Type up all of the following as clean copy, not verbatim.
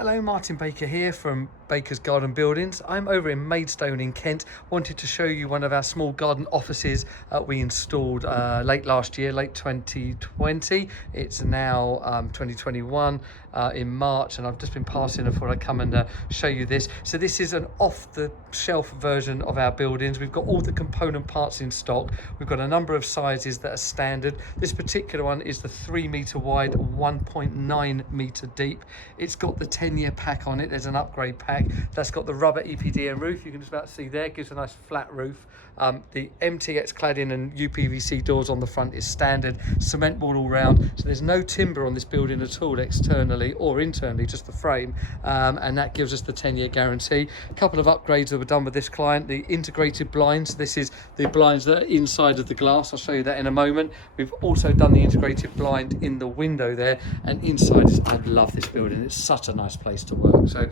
Hello, Martin Baker here from Baker's Garden Buildings. I'm over in Maidstone in Kent. Wanted to show you one of our small garden offices we installed late last year, late 2020. It's now 2021 in March, and I've just been passing before I come and show you this. So this is an off-the-shelf version of our buildings. We've got all the component parts in stock. We've got a number of sizes that are standard. This particular one is the 3 meter wide, 1.9 meter deep. It's got the 10-year pack on it. There's an upgrade pack that's got the rubber EPDM roof. You can just about see there, gives a nice flat roof. The MTX cladding and UPVC doors on the front is standard, cement wall all round, so there's no timber on this building at all, externally or internally, just the frame, and that gives us the 10-year guarantee. A couple of upgrades that were done with this client: the integrated blinds. This is the blinds that are inside of the glass. I'll show you that in a moment. We've also done the integrated blind in the window there, and inside is, I love this building, it's such a nice place to work. So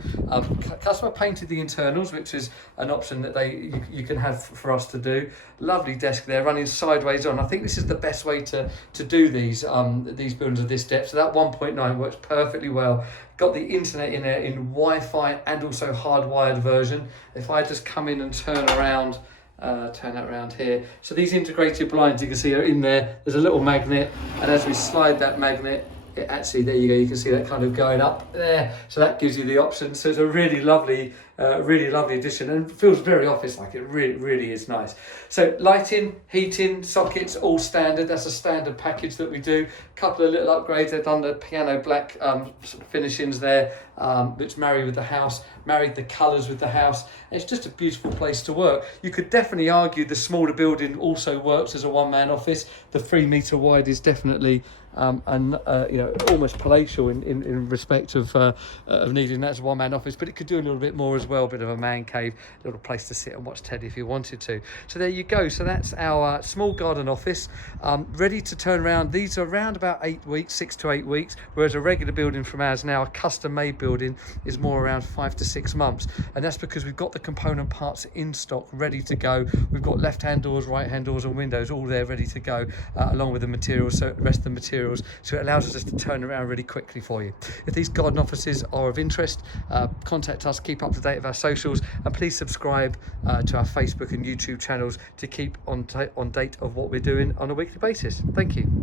customer painted the internals, which is an option that you can have for us to do. Lovely desk there, running sideways on. I think this is the best way to do these buildings of this depth. So that 1.9 works perfectly well. Got the internet in there in Wi-Fi and also hardwired version. If I just come in and turn that around here. So these integrated blinds, you can see, are in there. There's a little magnet, and as we slide that magnet, it actually, there you go, you can see that kind of going up there. So that gives you the option. So it's a really lovely addition, and feels very office-like. It really is nice. So lighting, heating, sockets, all standard. That's a standard package that we do. Couple of little upgrades. They've done the piano black finishings there, which marry with the house, married the colours with the house. And it's just a beautiful place to work. You could definitely argue the smaller building also works as a one-man office. The 3 meter wide is definitely almost palatial in respect of needing that as a one-man office, but it could do a little bit more as well, a bit of a man cave, a little place to sit and watch telly if you wanted to. So there you go. So that's our small garden office, ready to turn around. These are around about 8 weeks, 6 to 8 weeks, whereas a regular building from ours now, a custom-made building, is more around 5 to 6 months, and that's because we've got the component parts in stock ready to go. We've got left-hand doors, right-hand doors and windows all there ready to go, along with the materials, so the rest of the materials, so it allows us just to turn around really quickly for you. If these garden offices are of interest, contact us, keep up to date with our socials, and please subscribe to our Facebook and YouTube channels to keep on date of what we're doing on a weekly basis. Thank you.